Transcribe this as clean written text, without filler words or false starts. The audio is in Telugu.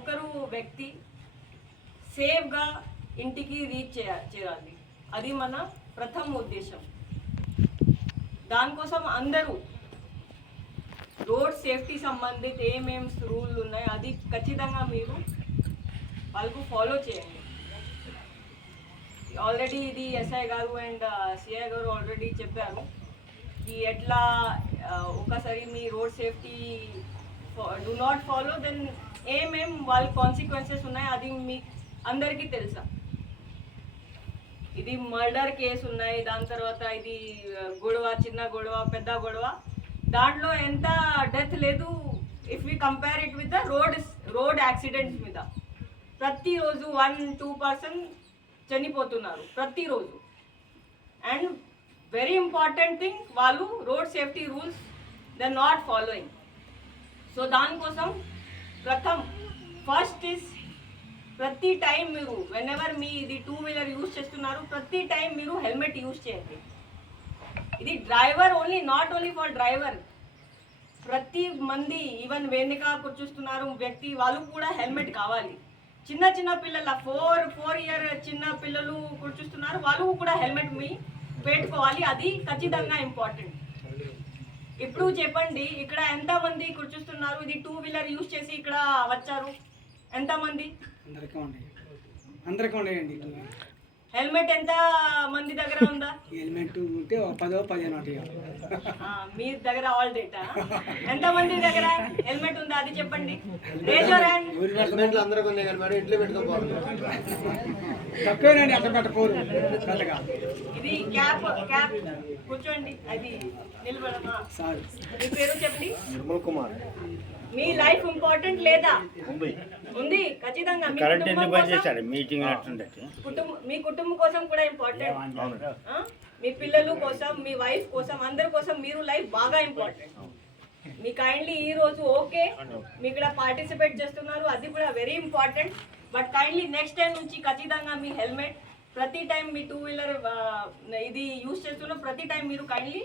ఒకరు వ్యక్తి సేఫ్గా ఇంటికి రీచ్ చేయాలి. అది మన ప్రథమ ఉద్దేశం. దానికోసం అందరూ రోడ్ సేఫ్టీ సంబంధిత ఏమేం రూల్ ఉన్నాయి అది ఖచ్చితంగా మీరు వాళ్ళకు ఫాలో చేయండి. ఆల్రెడీ ఇది ఎస్ఐ గారు అండ్ సిఐ గారు ఆల్రెడీ చెప్పారు ఈ ఎట్లా ఒకసారి మీ road safety do not follow then ఏమేం వాళ్ళ కాన్సిక్వెన్సెస్ ఉన్నాయి అది మీ అందరికీ తెలుసా. ఇది మర్డర్ కేసు ఉన్నాయి, దాని తర్వాత ఇది గొడవ, చిన్న గొడవ, పెద్ద గొడవ, దాంట్లో ఎంత డెత్ లేదు. If you compare it with the road accidents మీద ప్రతిరోజు 1-2% చనిపోతున్నారు ప్రతిరోజు. అండ్ వెరీ ఇంపార్టెంట్ థింగ్, వాళ్ళు road safety rules they are not following. So దానికోసం ఫస్ట్ ఇస్ ప్రతి టైం మీరు వెనెవర్ మీ ఇది 2-వీలర్ యూజ్ చేస్తున్నారు ప్రతి టైం మీరు హెల్మెట్ యూజ్ చేయండి. ఇది driver only, not only for driver, ప్రతి మంది ఈవెన్ వెనుక కూర్చొస్తున్నారు వ్యక్తి వాళ్ళు కూడా హెల్మెట్ కావాలి. చిన్న చిన్న పిల్లల 4 ఇయర్ చిన్న పిల్లలు కూర్చొస్తున్నారు వాళ్ళు కూడా హెల్మెట్ మీ పెట్టుకోవాలి. అది ఖచ్చితంగా ఇంపార్టెంట్. ఇప్పుడు చెప్పండి, ఇక్కడ ఎంతమంది కూర్చొస్తున్నారు ఇది 2-వీలర్ యూజ్ చేసి ఇక్కడ వచ్చారు? ఎంతమంది? అందరికీ ఉండేయండి. హెల్మెట్ ఎంత మంది దగ్గర ఉందా? హెల్మెట్ ఉంటే 10-15 ఉంటాయి. మీ దగ్గర ఆల్ డేటా ఎంత మంది దగ్గర హెల్మెట్ ఉందా అది చెప్పండి. Raise your hand. తప్పేనండి, అట్లా పెట్టకూడదు. ఇది క్యాప్ కూర్చోండి, అది నిలబడమా? మీ పేరు చెప్పండి. నిర్మల్ కుమార్. మీ లైఫ్ ఇంపార్టెంట్ లేదా? ఉంది ఖచ్చితంగా. మీ కుటుంబం కోసం కూడా ఇంపార్టెంట్. మీ పిల్లల కోసం, మీ వైఫ్ కోసం, అందరి కోసం మీరు లైఫ్ బాగా ఇంపార్టెంట్. మీ కైండ్లీ ఈ రోజు ఓకే మీ ఇక్కడ పార్టిసిపేట్ చేస్తున్నారు అది కూడా very important. But kindly next time నుంచి ఖచ్చితంగా మీ హెల్మెట్ ప్రతి టైం మీ 2-వీలర్ ఇది యూజ్ చేస్తున్న ప్రతి టైం మీరు కైండ్లీ